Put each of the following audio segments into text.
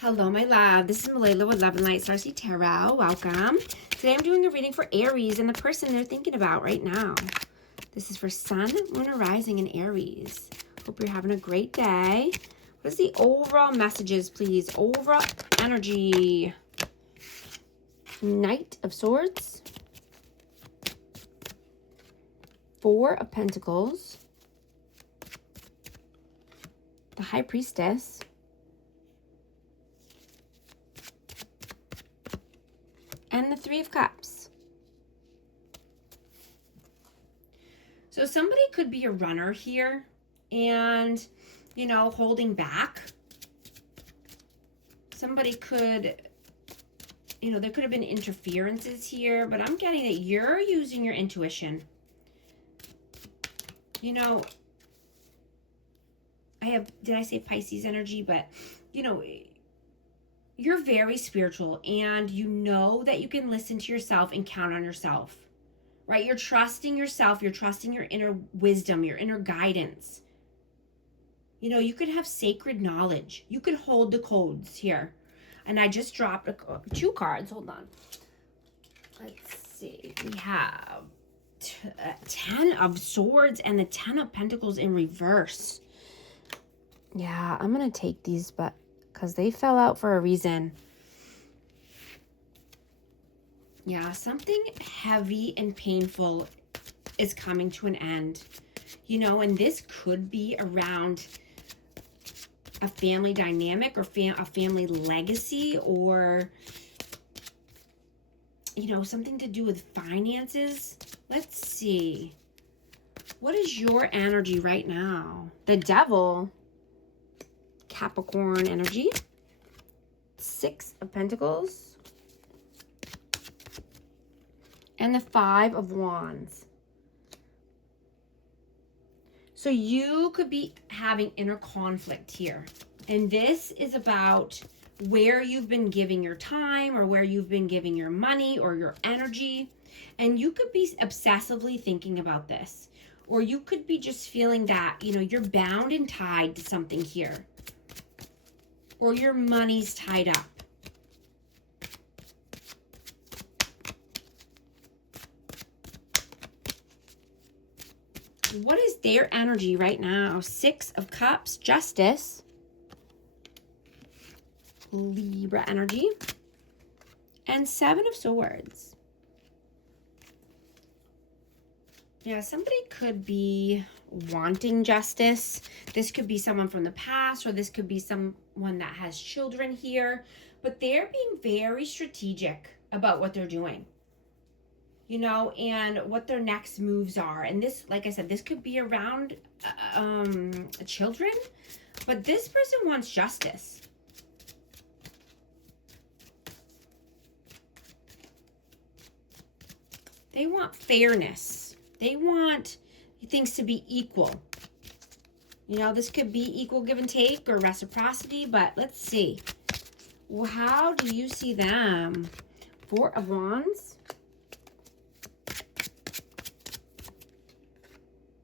Hello, my love. This is Malayla with Love and Light Starseed Tarot. Welcome. Today I'm doing a reading for Aries and the person they're thinking about right now. This is for Sun, Moon, or Rising in Aries. Hope you're having a great day. What is the overall messages, please? Overall energy. Knight of Swords. Four of Pentacles. The High Priestess. And the Three of Cups. So somebody could be a runner here and, holding back. Somebody could, there could have been interferences here, but I'm getting that you're using your intuition. Did I say Pisces energy? But, you're very spiritual and you know that you can listen to yourself and count on yourself, right? You're trusting yourself. You're trusting your inner wisdom, your inner guidance. You could have sacred knowledge. You could hold the codes here. And I just dropped two cards. Hold on. Let's see. We have 10 of Swords and the 10 of Pentacles in reverse. Yeah, I'm going to take these, but because they fell out for a reason. Yeah, something heavy and painful is coming to an end. And this could be around a family dynamic or a family legacy, or, something to do with finances. Let's see. What is your energy right now? The Devil. Capricorn energy. Six of Pentacles. And the Five of Wands. So you could be having inner conflict here. And this is about where you've been giving your time or where you've been giving your money or your energy. And you could be obsessively thinking about this. Or you could be just feeling that, you're bound and tied to something here. Or your money's tied up. What is their energy right now? Six of Cups, Justice. Libra energy. And Seven of Swords. Yeah, somebody could be wanting justice. This could be someone from the past, or this could be someone that has children here. But they're being very strategic about what they're doing, and what their next moves are. And this, like I said, this could be around children, but this person wants justice. They want fairness. They want things to be equal. This could be equal give and take or reciprocity, but let's see. Well, how do you see them? Four of Wands.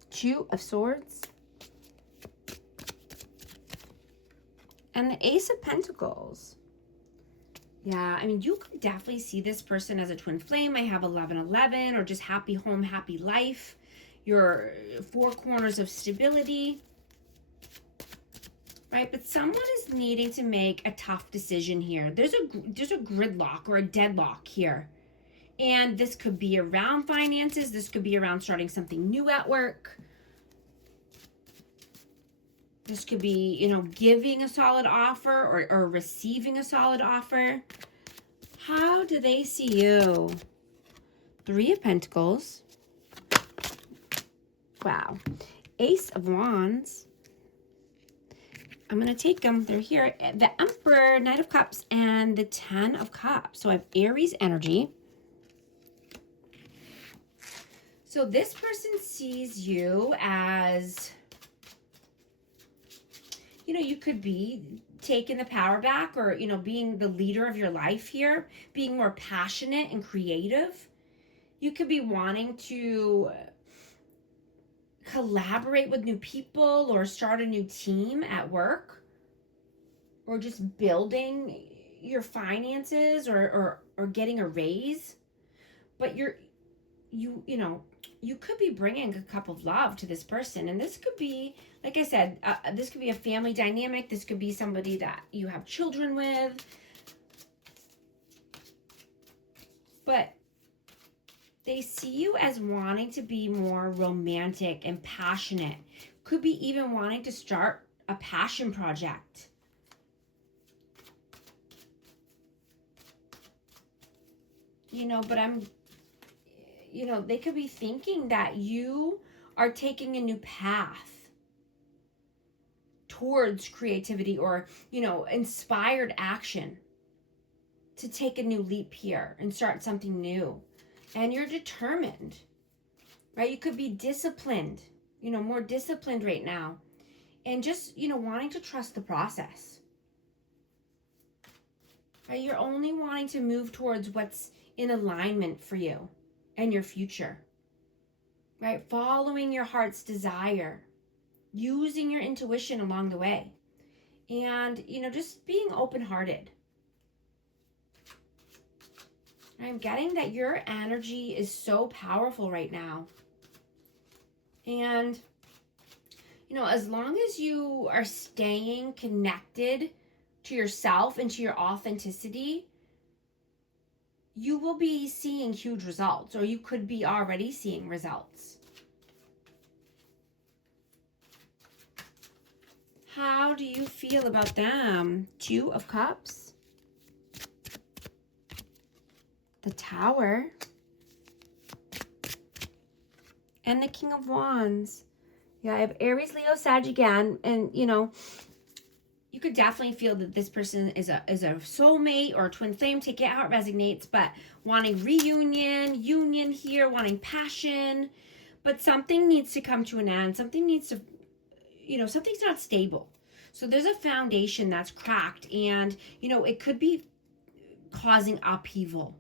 Two of Swords. And the Ace of Pentacles. Yeah, you could definitely see this person as a twin flame. I have 11-11, or just happy home, happy life. Your four corners of stability. Right, but someone is needing to make a tough decision here. There's a gridlock or a deadlock here. And this could be around finances. This could be around starting something new at work. This could be, giving a solid offer or receiving a solid offer. How do they see you? Three of Pentacles. Wow. Ace of Wands. I'm going to take them. They're here. The Emperor, Knight of Cups, and the 10 of Cups. So I have Aries energy. So this person sees you as, you could be taking the power back, or, being the leader of your life here, being more passionate and creative. You could be wanting to collaborate with new people or start a new team at work. or just building your finances, or getting a raise. But you could be bringing a cup of love to this person, and this could be, like I said, this could be a family dynamic. This could be somebody that you have children with. But they see you as wanting to be more romantic and passionate. Could be even wanting to start a passion project. But they could be thinking that you are taking a new path towards creativity, or, inspired action to take a new leap here and start something new. And you're determined, right? You could be disciplined, more disciplined right now. And just, wanting to trust the process. Right? You're only wanting to move towards what's in alignment for you and your future. Right? Following your heart's desire. Using your intuition along the way. And, just being open-hearted. I'm getting that your energy is so powerful right now. And, as long as you are staying connected to yourself and to your authenticity, you will be seeing huge results, or you could be already seeing results. How do you feel about them? 2 of Cups. The Tower. And the King of Wands. Yeah, I have Aries, Leo, Sag again. And, you could definitely feel that this person is a soulmate or a twin flame. Take it how it resonates. But wanting reunion, union here, wanting passion. But something needs to come to an end. Something needs to, something's not stable. So there's a foundation that's cracked. And, it could be causing upheaval.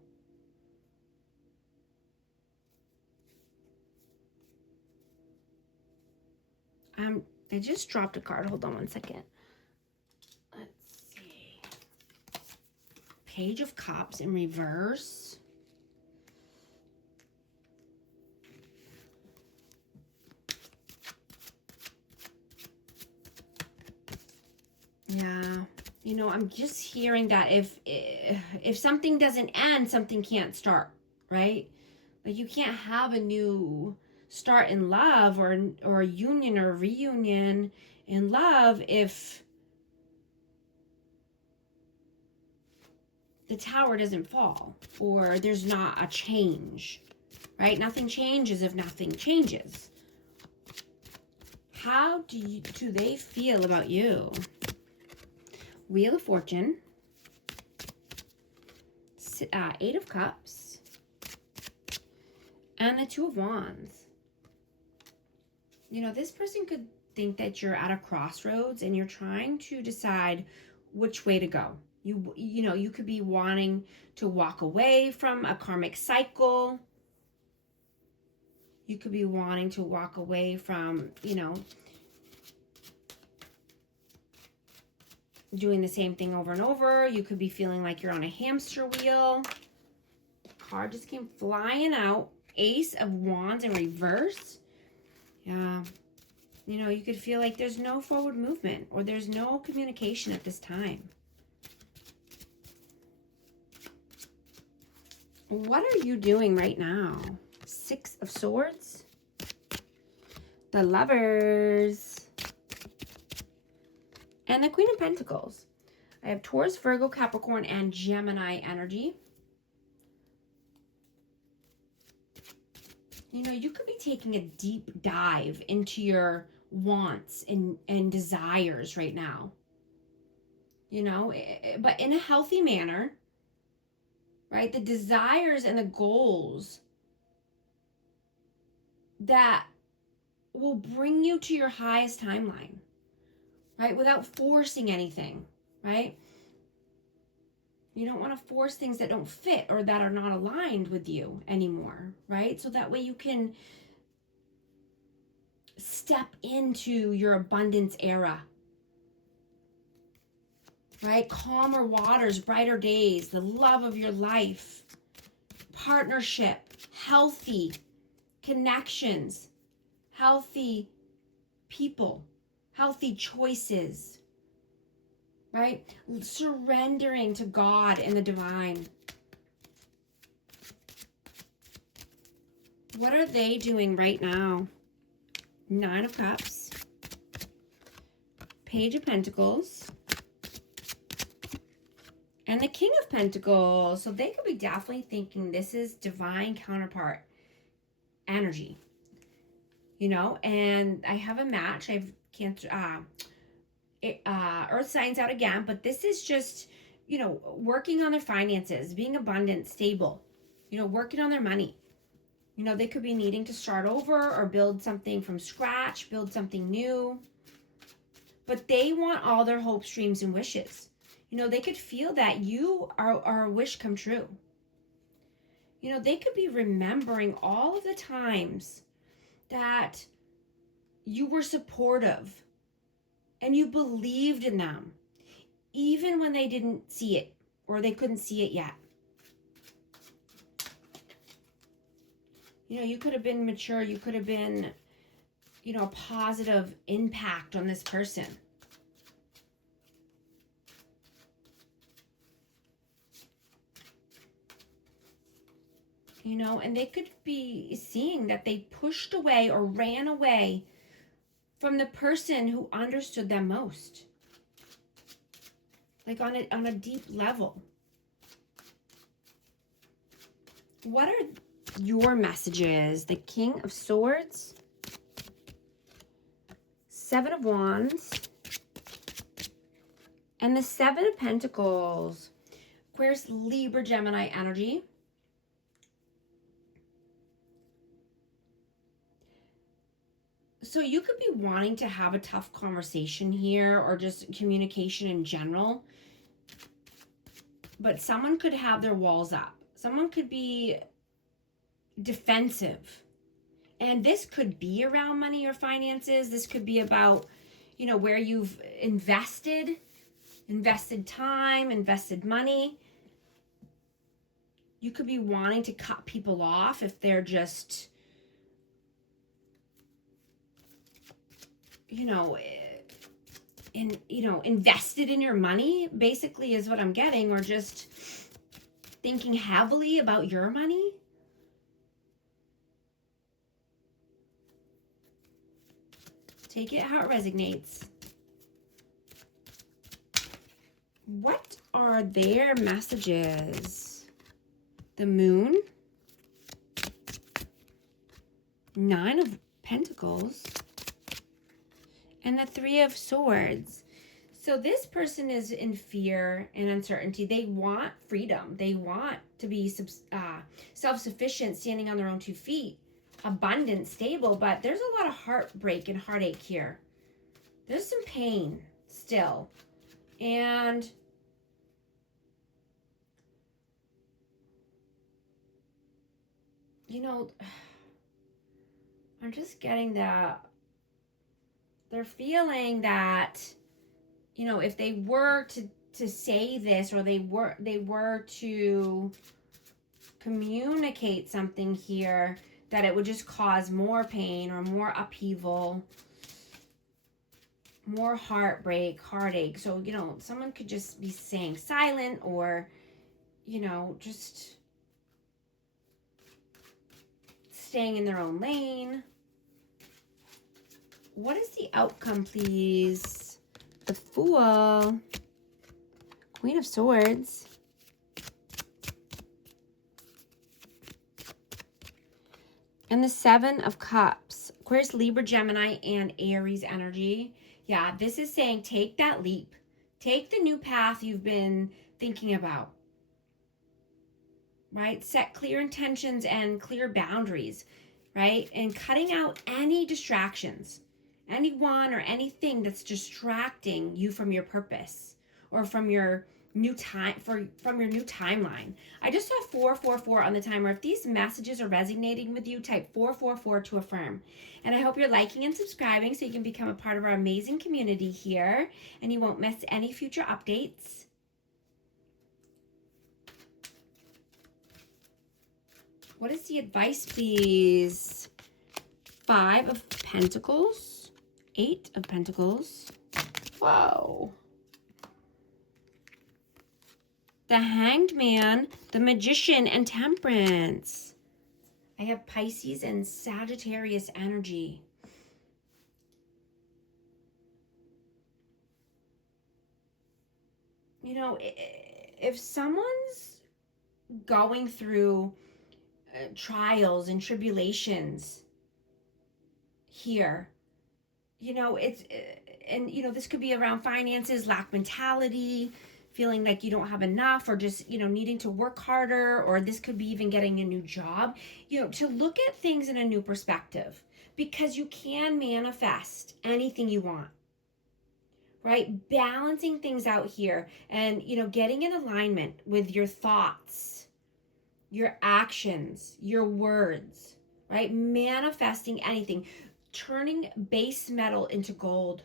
I just dropped a card. Hold on one second. Let's see. Page of Cups in reverse. Yeah. I'm just hearing that if something doesn't end, something can't start, right? Like, you can't have a new start in love, or a union or a reunion in love, if the tower doesn't fall, or there's not a change, right? Nothing changes if nothing changes. How do they feel about you? Wheel of Fortune. 8 of Cups. And the 2 of Wands. This person could think that you're at a crossroads and you're trying to decide which way to go. You could be wanting to walk away from a karmic cycle. You could be wanting to walk away from, doing the same thing over and over. You could be feeling like you're on a hamster wheel. Card just came flying out. Ace of Wands in reverse. Yeah. You could feel like there's no forward movement, or there's no communication at this time. What are you doing right now? 6 of Swords. The Lovers. And the Queen of Pentacles. I have Taurus, Virgo, Capricorn, and Gemini energy. You could be taking a deep dive into your wants and desires right now. But in a healthy manner, right? The desires and the goals that will bring you to your highest timeline, right? Without forcing anything, right? You don't want to force things that don't fit or that are not aligned with you anymore, right? So that way you can step into your abundance era. right? Calmer waters, brighter days, the love of your life, partnership, healthy connections, healthy people, healthy choices, right? Surrendering to God and the divine. What are they doing right now? 9 of Cups, Page of Pentacles, and the King of Pentacles. So they could be definitely thinking this is divine counterpart energy, you know. And I have a match. I have Cancer, Earth signs out again, but this is just, you know, working on their finances, being abundant, stable, you know, working on their money. You know, they could be needing to start over or build something from scratch, build something new. But they want all their hopes, dreams, and wishes. You know, they could feel that you are a wish come true. You know, they could be remembering all of the times that you were supportive and you believed in them, even when they didn't see it or they couldn't see it yet. You know, you could have been mature. You could have been, you know, a positive impact on this person. You know, and they could be seeing that they pushed away or ran away from the person who understood them most. Like on a deep level. What are your messages? The King of Swords, 7 of Wands, and the 7 of Pentacles. Aquarius, Libra, Gemini energy. So you could be wanting to have a tough conversation here or just communication in general. But someone could have their walls up. Someone could be defensive. And this could be around money or finances. This could be about, you know, where you've invested time, invested money. You could be wanting to cut people off if they're just, you know, invested in your money, basically is what I'm getting, or just thinking heavily about your money. Take it how it resonates. What are their messages? The Moon, 9 of Pentacles, and the 3 of Swords. So this person is in fear and uncertainty. They want freedom. They want to be self-sufficient, standing on their own 2 feet, abundant, stable, but there's a lot of heartbreak and heartache here. There's some pain still. And you know, I'm just getting that they're feeling that, you know, if they were to say this, or they were to communicate something here, that it would just cause more pain or more upheaval, more heartbreak, heartache. So, you know, someone could just be staying silent, or, you know, just staying in their own lane. What is the outcome, please? The Fool, Queen of Swords, and the 7 of Cups. Aquarius, Libra, Gemini, and Aries energy. Yeah, this is saying take that leap. Take the new path you've been thinking about. Right? Set clear intentions and clear boundaries. Right? And cutting out any distractions. Anyone or anything that's distracting you from your purpose, or from your new time from your new timeline. I just saw 444 on the timer. If these messages are resonating with you, type 444 to affirm. And I hope you're liking and subscribing so you can become a part of our amazing community here and you won't miss any future updates. What is the advice, please? 5 of Pentacles, 8 of Pentacles. Whoa. The Hanged Man, the Magician, and Temperance. I have Pisces and Sagittarius energy. You know, if someone's going through trials and tribulations here, you know, this could be around finances, lack mentality, feeling like you don't have enough, or just, needing to work harder, or this could be even getting a new job, to look at things in a new perspective, because you can manifest anything you want, right? Balancing things out here and, getting in alignment with your thoughts, your actions, your words, right? Manifesting anything, turning base metal into gold,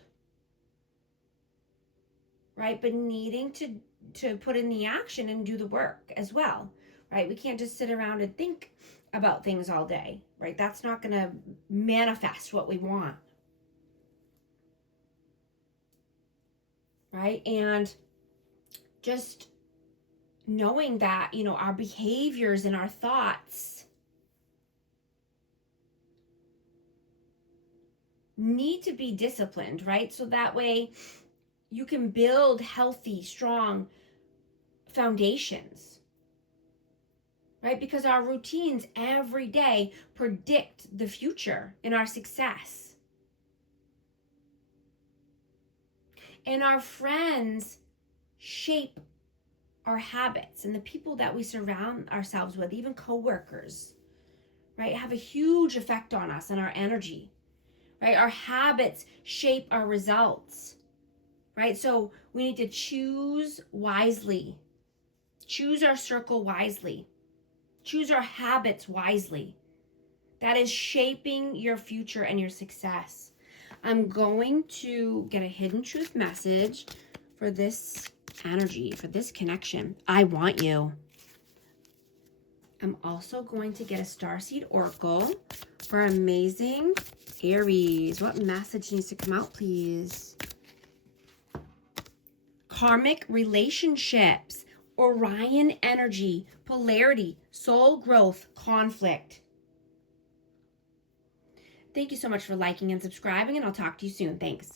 right? But needing to put in the action and do the work as well, right? We can't just sit around and think about things all day, right? That's not going to manifest what we want, right? And just knowing that, our behaviors and our thoughts need to be disciplined, right? So that way you can build healthy, strong foundations, right? Because our routines every day predict the future and our success. And our friends shape our habits, and the people that we surround ourselves with, even coworkers, right, have a huge effect on us and our energy, right? Our habits shape our results, right? So we need to choose wisely, choose our circle wisely, choose our habits wisely. That is shaping your future and your success. I'm going to get a hidden truth message for this energy, for this connection. I want you. I'm also going to get a starseed oracle for amazing Aries. What message needs to come out, please? Karmic relationships, Orion energy, polarity, soul growth, conflict. Thank you so much for liking and subscribing, and I'll talk to you soon. Thanks.